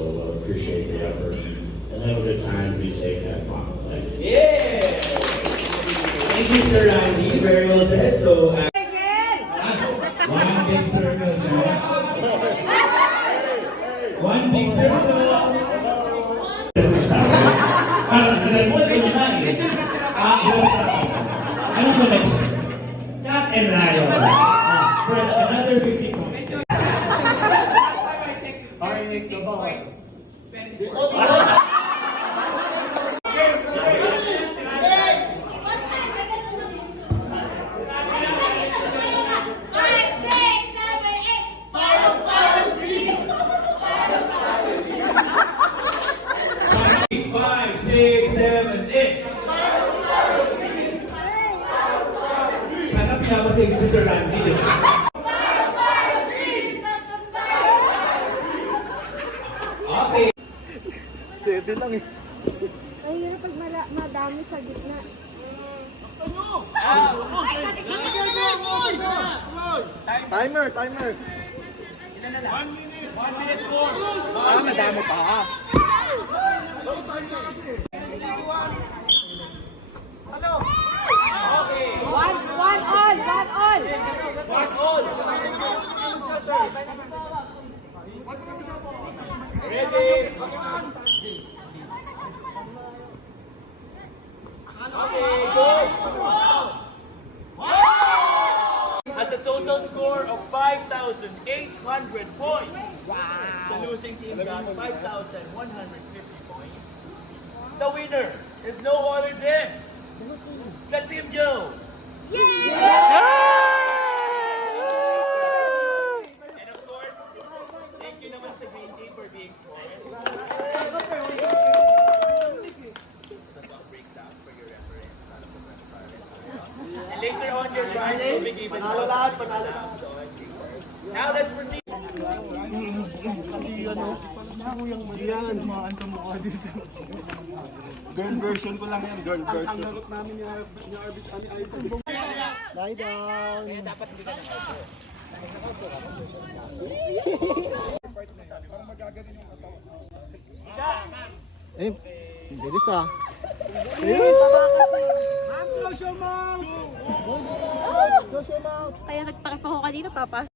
So appreciate the effort and have a good time. Be safe, have fun. Thanks. Yeah! Thank you, Sir Randy. Very well said. So, one big circle now. One big circle. Anong connection? Cat and Ryan. For another 50 points. Five, six, seven, eight. Sana pinapasig si Sir Randy. Okay. Pwede lang eh. Ay, hirap pag madami sa gitna. Timer, timer. 1 minute more. Ah, madami pa. Okay. One all! One all! One all. Ready? Okay, go. Has a total score of 5,800 points. Wow. The losing team got 5,150 points. The winner is no other than the Team Joe. And of course, thank you naman sa Green Team for being sports. Breakdown for your reference. And later on, your prize will be given to us. Now let's proceed. Yan, dumaan sa mukha dito. Girl version ko lang yan, girl version. Ang nagot namin ni Arbit Ali Ivan. Lie down. Kaya dapat hindi ka nakaupo. Eh, bilis ah. Kaya nagtakip ako kanina, Papa.